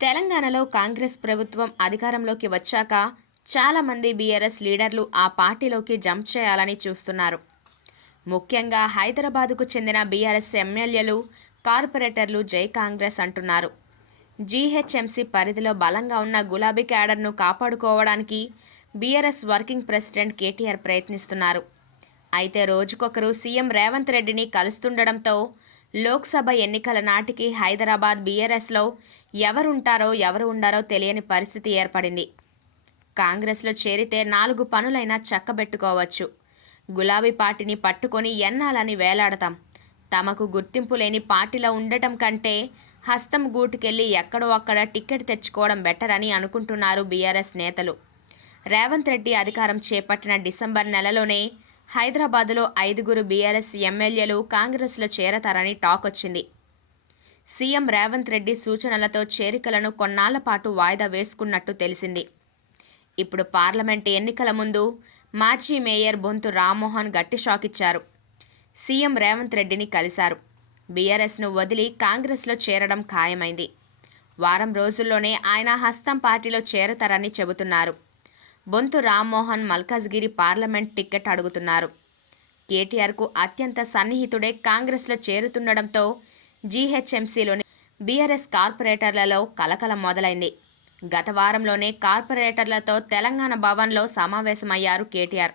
తెలంగాణలో కాంగ్రెస్ ప్రభుత్వం అధికారంలోకి వచ్చాక చాలామంది బీఆర్ఎస్ లీడర్లు ఆ పార్టీలోకి జంప్ చేయాలని చూస్తున్నారు. ముఖ్యంగా హైదరాబాదుకు చెందిన బీఆర్ఎస్ ఎమ్మెల్యేలు, కార్పొరేటర్లు జై కాంగ్రెస్ అంటున్నారు. జీహెచ్ఎంసీ పరిధిలో బలంగా ఉన్న గులాబీ క్యాడర్ను కాపాడుకోవడానికి బీఆర్ఎస్ వర్కింగ్ ప్రెసిడెంట్ కేటీఆర్ ప్రయత్నిస్తున్నారు. అయితే రోజుకొకరు సీఎం రేవంత్ రెడ్డిని కలుస్తుండడంతో లోక్సభ ఎన్నికల నాటికి హైదరాబాద్ బీఆర్ఎస్లో ఎవరుంటారో ఎవరు ఉండారో తెలియని పరిస్థితి ఏర్పడింది. కాంగ్రెస్లో చేరితే 4 పనులైనా చక్కబెట్టుకోవచ్చు. గులాబీ పార్టీని పట్టుకొని ఎన్నాలని వేలాడతాం. తమకు గుర్తింపు లేని పార్టీలో ఉండటం కంటే హస్తం గూటుకెళ్లి ఎక్కడో అక్కడ టికెట్ తెచ్చుకోవడం బెటర్ అని అనుకుంటున్నారు బీఆర్ఎస్ నేతలు. రేవంత్ రెడ్డి అధికారం చేపట్టిన డిసెంబర్ నెలలోనే హైదరాబాదులో 5 బీఆర్ఎస్ ఎమ్మెల్యేలు కాంగ్రెస్లో చేరతారని టాక్ వచ్చింది. సీఎం రేవంత్ రెడ్డి సూచనలతో చేరికలను కొన్నాళ్ల పాటు వాయిదా వేసుకున్నట్టు తెలిసింది. ఇప్పుడు పార్లమెంట్ ఎన్నికల ముందు మాజీ మేయర్ బొంతు రామ్మోహన్ గట్టి షాక్ ఇచ్చారు. సీఎం రేవంత్ రెడ్డిని కలిశారు. బీఆర్ఎస్ను వదిలి కాంగ్రెస్లో చేరడం ఖాయమైంది. వారం రోజుల్లోనే ఆయన హస్తం పార్టీలో చేరతారని చెబుతున్నారు. బొంతు రామ్మోహన్ మల్కాజ్గిరి పార్లమెంట్ టికెట్ అడుగుతున్నారు. కేటీఆర్కు అత్యంత సన్నిహితుడే కాంగ్రెస్లో చేరుతుండడంతో జీహెచ్ఎంసీలోని బీఆర్ఎస్ కార్పొరేటర్లలో కలకలం మొదలైంది. గత వారంలోనే కార్పొరేటర్లతో తెలంగాణ భవన్లో సమావేశమయ్యారు కేటీఆర్.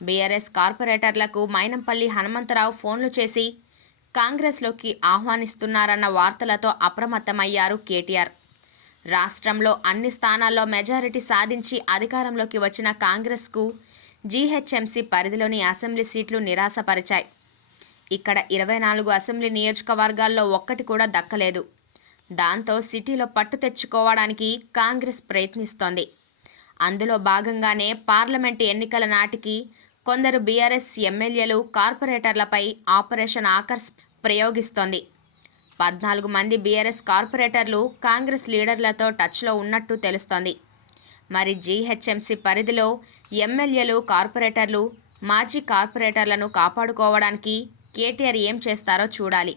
బీఆర్ఎస్ కార్పొరేటర్లకు మైనంపల్లి హనుమంతరావు ఫోన్లు చేసి కాంగ్రెస్లోకి ఆహ్వానిస్తున్నారన్న వార్తలతో అప్రమత్తమయ్యారు కేటీఆర్. రాష్ట్రంలో అన్ని స్థానాల్లో మెజారిటీ సాధించి అధికారంలోకి వచ్చిన కాంగ్రెస్కు జీహెచ్ఎంసీ పరిధిలోని అసెంబ్లీ సీట్లు నిరాశపరిచాయి. ఇక్కడ 24 అసెంబ్లీ నియోజకవర్గాల్లో ఒక్కటి కూడా దక్కలేదు. దాంతో సిటీలో పట్టు తెచ్చుకోవడానికి కాంగ్రెస్ ప్రయత్నిస్తోంది. అందులో భాగంగానే పార్లమెంట్ ఎన్నికల నాటికి కొందరు బీఆర్ఎస్ ఎమ్మెల్యేలు, కార్పొరేటర్లపై ఆపరేషన్ ఆకర్ష్ ప్రయోగిస్తోంది. 14 మంది బీఆర్ఎస్ కార్పొరేటర్లు కాంగ్రెస్ లీడర్లతో టచ్లో ఉన్నట్టు తెలుస్తోంది. మరి జీహెచ్ఎంసీ పరిధిలో ఎమ్మెల్యేలు, కార్పొరేటర్లు, మాజీ కార్పొరేటర్లను కాపాడుకోవడానికి కేటీఆర్ ఏం చేస్తారో చూడాలి.